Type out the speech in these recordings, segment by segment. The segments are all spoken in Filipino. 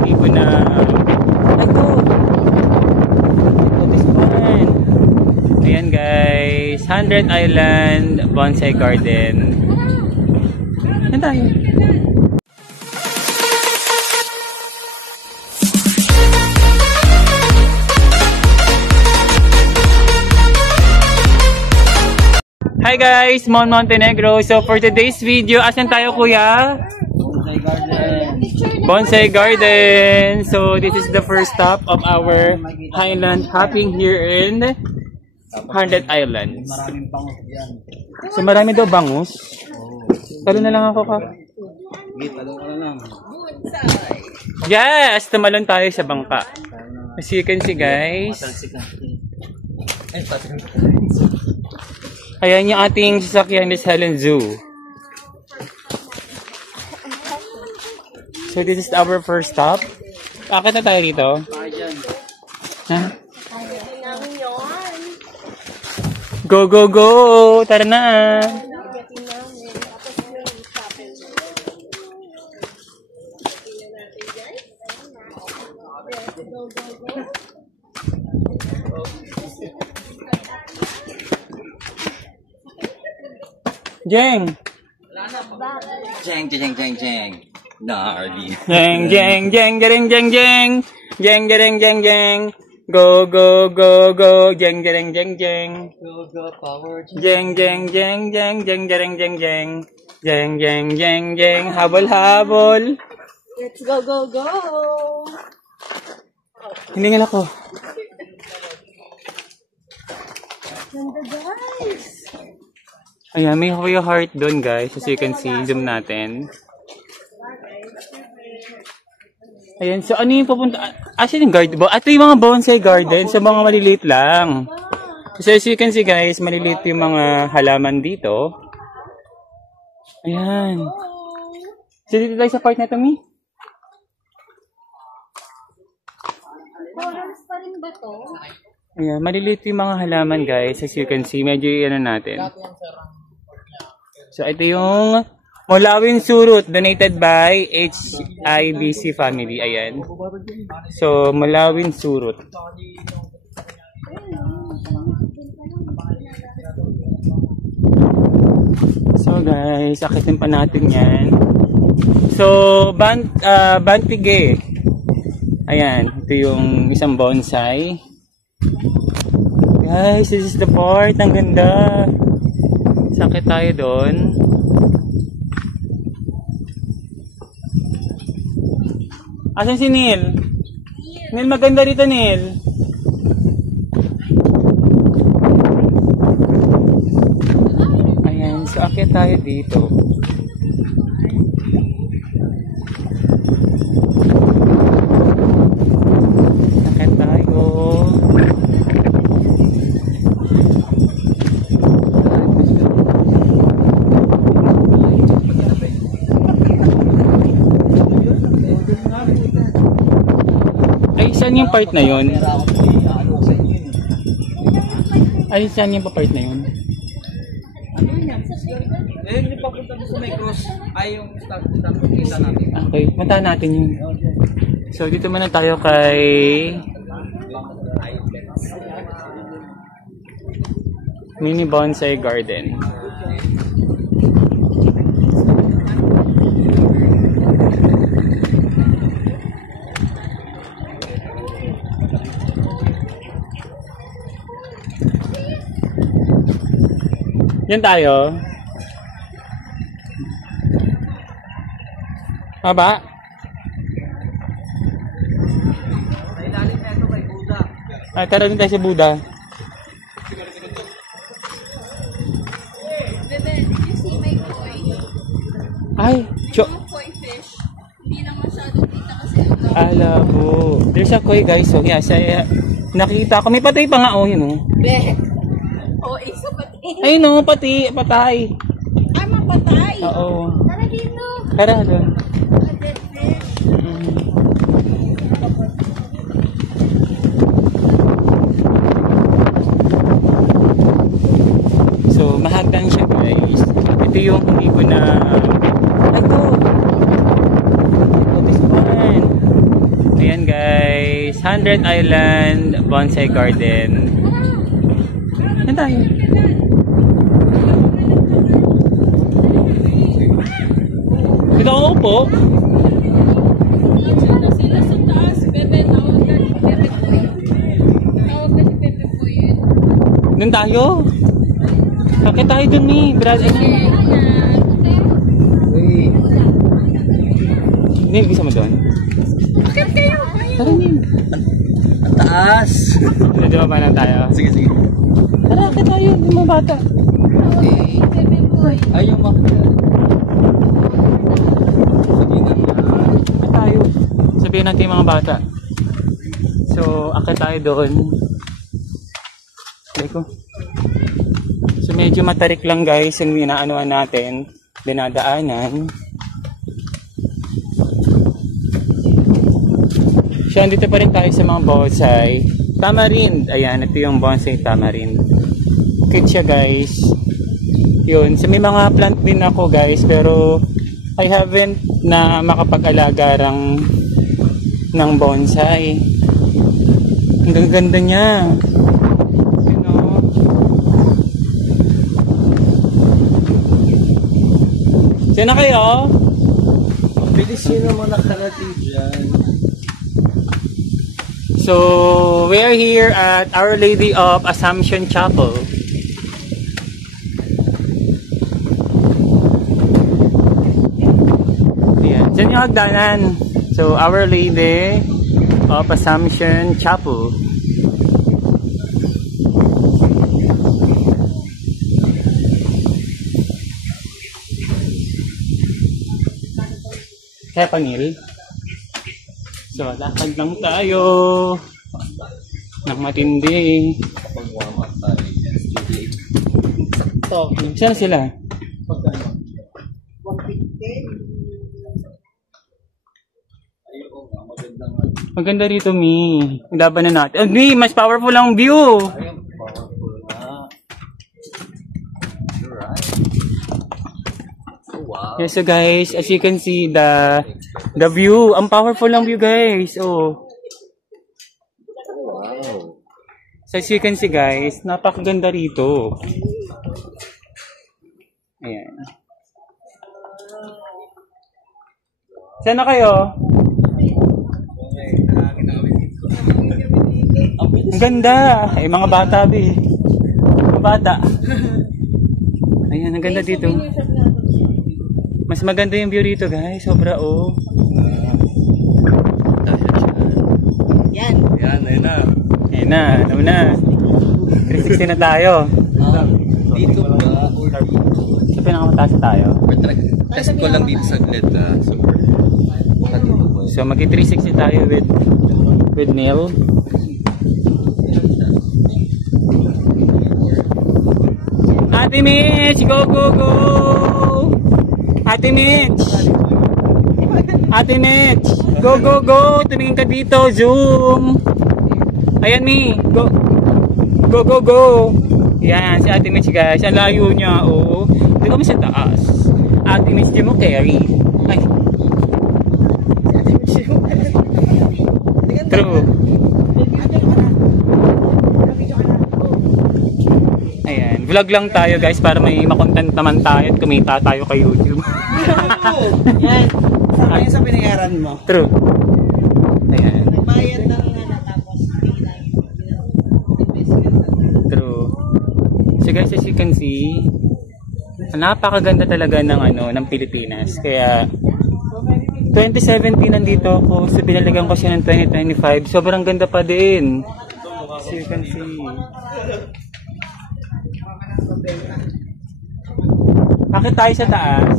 hindi ko na ito this one. Ayan guys, 100 Island Bonsai Garden. Yan tayo. Hi guys, Mon Montenegro. So for today's video, asan tayo kuya? Bonsai Garden. Bonsai Garden. So this is the first stop of our Highland hopping here in 100 Islands. Maraming bangus yan. So marami daw bangus. Talo na lang ako ka. Talo ka na lang. Yes! Tumalon tayo sa bangka. As you can see guys. Ayan yung ating sasakyan ni Helen Zoo. So this is our first stop. Akit na tayo dito. Ha? Go, go, go! Tara na! Jeng! Jeng, jeng, jeng, jeng. Gnarly. Jeng, jeng, jeng, jeng, jeng, jeng. Jeng, jeng, jeng, jeng. Go, go, go, go. Jeng, jeng, jeng, jeng. Go, go, power. Jeng, jeng, jeng, jeng, jeng, jeng, jeng, jeng. Jeng, jeng, jeng, jeng. Habol, habol. Let's go, go, go. Hiningal ako. Ganda guys. Ayan, may Hoya Heart doon guys. As you can see, zoom natin. Ayan, so ano yung pupunta? Actually, yung garden. Ito yung mga bonsai garden. So mga maliliit lang. So as you can see guys, maliliit yung mga halaman dito. Ayan. So dito tayo sa part na ito, Mi. Forest pa rin ba to? Ayan, maliliit yung mga halaman guys. As you can see, medyo ano natin. So ito yung Mulawin Surut, donated by HIBC family. Ayan. So Mulawin Surut. So guys, akitin pa natin yan. So Bantige. Ayan, ito yung isang bonsai. Guys, this is the part. Ang ganda. Sakit tayo doon. Asan si Neil? Neil, maganda rito, Neil. Ayan, so akit tayo dito. Akit tayo. Saan yung part na yun? Ay, saan yung part na yun? Eh, hindi pa punta sa may cross. Ay, yung start kita natin. Okay, puntahan natin yun. So, dito muna tayo kay Mini Bonsai Garden. Yan tayo. Baba. Sa ilalim na ito kay Buddha. Ay, tara din tayo sa Buddha. Bebe, did you see my koi? Ay, Yung koi fish. Hindi lang masyado kita kasi ito. alabo. There's a koi guys. So, yeah, nakita ko. May patay pa nga. Oh, yun oh. Be. Oh, isa pati. Ay no, patay. Ah, mapatay. Oo. Tara dito. Tara doon. A dead fish. So, mahagdan siya guys. Ito yung hindi ko na... Ito! This one! 100 Island Bonsai Garden. Yan tayo. Dito ako po. Sila sa taas, Bebe, tawag ka si Bebe Boy. Tawag ka si Bebe Boy. Doon tayo. Sakit tayo dun ni Brad. Hindi, gusto mo doon? Bakit kayo? Tara, Nin. Ang taas. Di ba na tayo? Sige, sige. Tara, sakit tayo. Yung mga bata. Bebe Boy. Ay, yung mga... Sakit tayo. Sabihin natin yung mga bata. So, akit tayo doon. Leko. So, medyo matarik lang guys yung inaanuan natin. Dinadaanan. So, andito pa rin tayo sa mga bonsai. Tamarind. Ayan, ito yung bonsai tamarind. Cute siya guys. Yun. So, may mga plant din ako guys. Pero, I haven't na makapag-alaga ng bonsai. Ang ganda niya. You know? Saan na kayo? Bilis yun naman nakarating dyan. So, we are here at Our Lady of Assumption Chapel. Ayan. Diyan yung hagdanan. So, Our Lady of Assumption Chapel. Kaya Pangil. So, lakad lang tayo ng matindi. Saan sila? Maganda rito, Mi. Laban na natin. Mi, mas powerful ang view. Yes, so guys, as you can see the view, ang powerful ng view guys. Oh. Wow. So as you can see guys, napakaganda rito. Ayan. Saan na kayo? Ang ganda. Ay, mga bata, Bi. Mga bata. Ayan, ang ganda dito. Mas maganda yung view rito, guys. Sobra, oh. Yan. Yan, ayun na. Ayan na, ano na. 360 na tayo. Dito ba? So, pinakamataas tayo. Test ko lang dito sa grid na super. So, mag-360 tayo with Neil. Ate Mitch! Go, go, go! Ate Mitch! Ate Mitch! Go, go, go! Tumingin ka dito! Zoom! Ayan, Mi! Go! Go, go, go! Yan, si Ate Mitch, guys. Ang layo niya, oo. Hindi kami sa taas. Ate Mitch, di mo carry. Ay! True. Ayan, vlog lang tayo guys para may makontent naman tayo at kumita tayo kay YouTube. Yan. Sama yun sa pinayaran mo. True. Ayan. Bayad ng tapos True. So guys, as you can see, napakaganda talaga ng Pilipinas. Kaya 2017 nandito ako, so binaligan ko siya ng 2025. Sobrang ganda pa din. So you can see. Bakit tayo sa taas?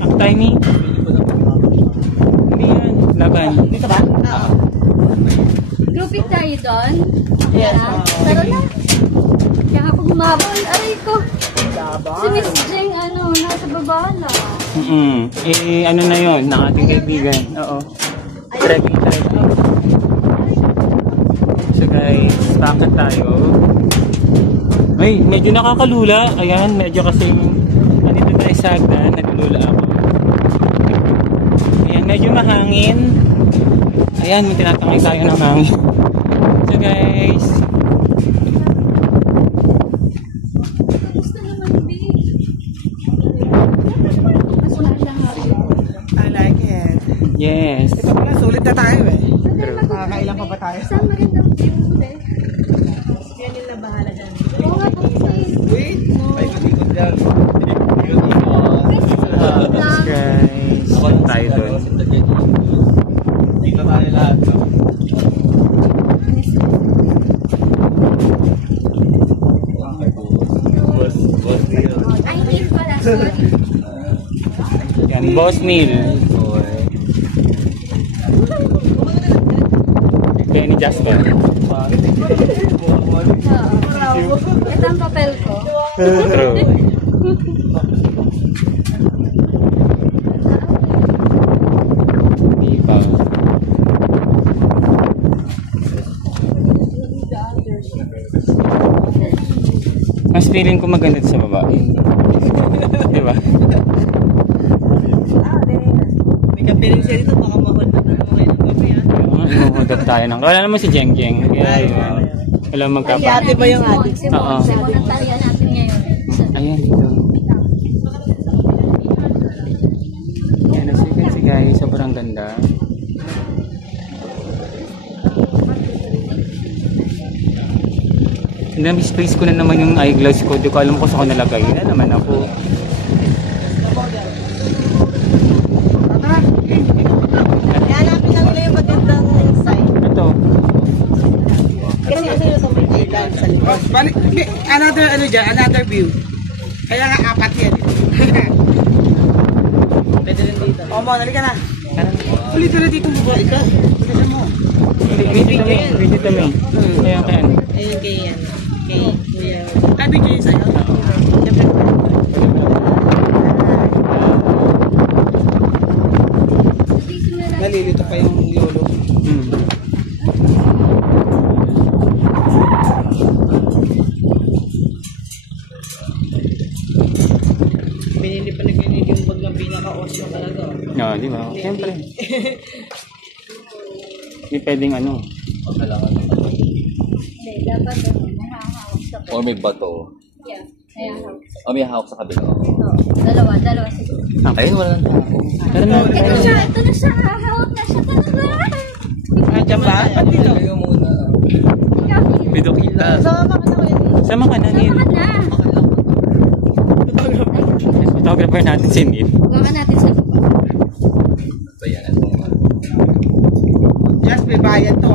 Ako tayo ni? Hindi yan. Laban. Dito ba? Grouping tayo doon? Yes. Tara na. Kaya ako gumabol. Aray ko. Si Miss Jeng, nasa baba na. Ano na yun, ng ating kaibigan. Oo. Trekking. So guys, bakit tayo? Ay, medyo nakakalula. Ayan, medyo kasi nandito tayo sa hagdan, nalulula ako. Ayan, medyo mahangin. Ayan, may tinatangay tayo ng hangin. So guys, Gusto naman, B. Mas wala siyang happy. I like it. yes. Ito pala, sulit na tayo eh. True. Makakailan pa ba tayo? Saan magandang view, be? Yan yung nabahala dyan. Oo nga, kasi. Wait! Ay, matikot yan. Yes guys. Tayo doon. Tingnan tayo lahat. Ay, hindi pala, sorry. Yan, Boss Meal. Benny Jasper. Oo. Ito ang papel ko. True. Di pa. Mas feeling ko maganda sa babae. Di ba? May kapiling siya dito, baka mahal na tayo ngayon ng gabi ha. Imuhudap tayo ng... Wala naman si Jeng Jeng. Kaya yun. Walang magkapa. Ate ba yung ate? Simon, Oo. Simon ang tarihan natin ngayon. Ayan, ito. Yan, as you can see guys, sobrang ganda. Na-misplace ko na naman yung eyeglass ko. Di ko alam kung saan ko nalagay. Yan naman ako. Hanapin lang nila yung magandang sign. Ito. Kasi yung may island sa likod. Another ano dyan, another view. Kaya nga apat yan. Pwede rin dito. O mo, nalika na. Ulit na dito mo ba? Ikaw. Pwede mo. Video kami. Video kami. Kaya kaya. Ayun kay yan. Kay Kuya. Ay, video yun sa'yo? Siyempre. Nalilito pa yung lolo. Binili pa nagbinig yung bag ng pinaka-osyo talaga. No, di ba? Siyempre. Hindi pwedeng ano. Hindi, dapat mahahawak sa O may bato. Yeah, mahahawak. O may hawak sa kabila. Oo, dalawa siguro. Ayun, wala nang tao. Pero na, Ito na siya, hahawak na siya talaga. Diyan ba? Ba't dito? Kayo muna. Ikaw, Neil. video kita. Sama ka na ulit. Sama ka na, Neil. Samahan na. Photographer natin si Neil. Baka natin sa baba. Bayan at mga. Yes, may bayad to